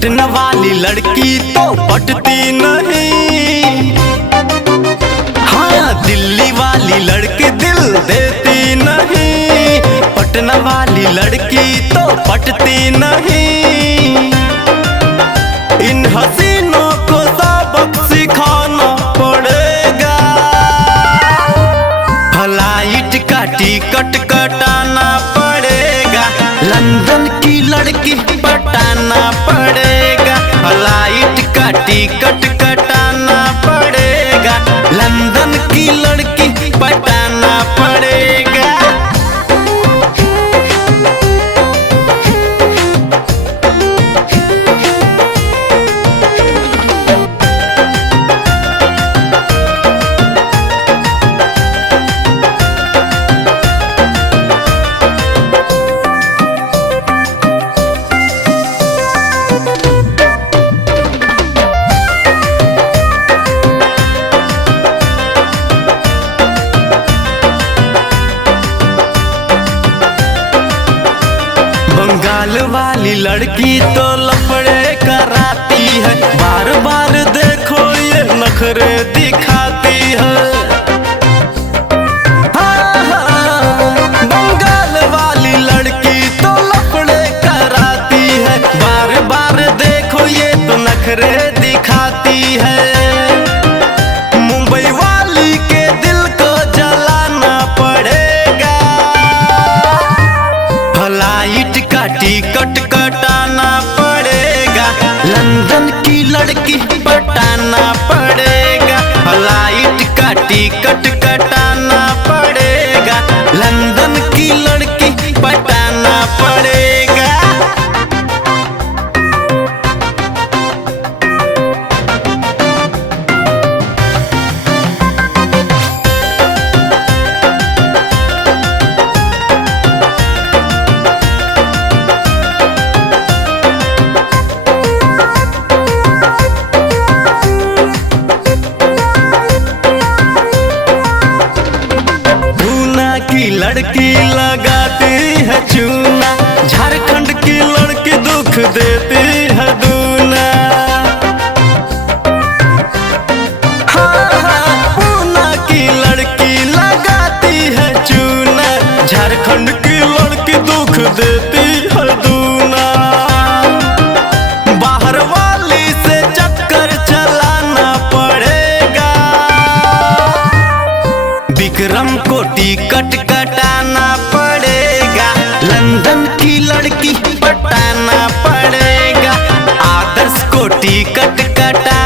पटना वाली लड़की तो पटती नहीं। हाँ, दिल्ली वाली लड़की दिल देती नहीं। पटना वाली लड़की तो पटती नहीं। इन हसीनों को सबक सिखाना पड़ेगा। फ्लाइट का टिकट कटाना पड़ेगा। लंदन की लड़की पटाना पड़ेगा। फ्लाइट का टिकट कटाना पड़ेगा। लंदन की लड़की पटाना पड़ेगा। बंगाल वाली लड़की तो लफड़े कराती है। बार बार देखो ये नखरे दिखाती है। बंगाल वाली लड़की तो लफड़े कराती है। बार बार देखो ये तो नखरे दिखाती है। मुंबई वाली के दिल को जलाना पड़ेगा। फ्लाइट का टिकट कटाना पड़ेगा। लंदन की लड़की पटाना पड़ेगा। फ्लाइट का टिकट कटाना पड़ेगा। लंदन की लड़की पटाना पड़ेगा। की लड़की लगाती है चूना। झारखंड की लड़की दुख देती है दूना। पूना की लड़की लगाती है चूना। झारखंड की लड़की दुख देती है दूना। बाहर वाली से चक्कर चलाना पड़ेगा। विक्रम को टिकट कटाना पड़ेगा। लंदन की लड़की पटाना पड़ेगा। आदर्श को टिकट कटा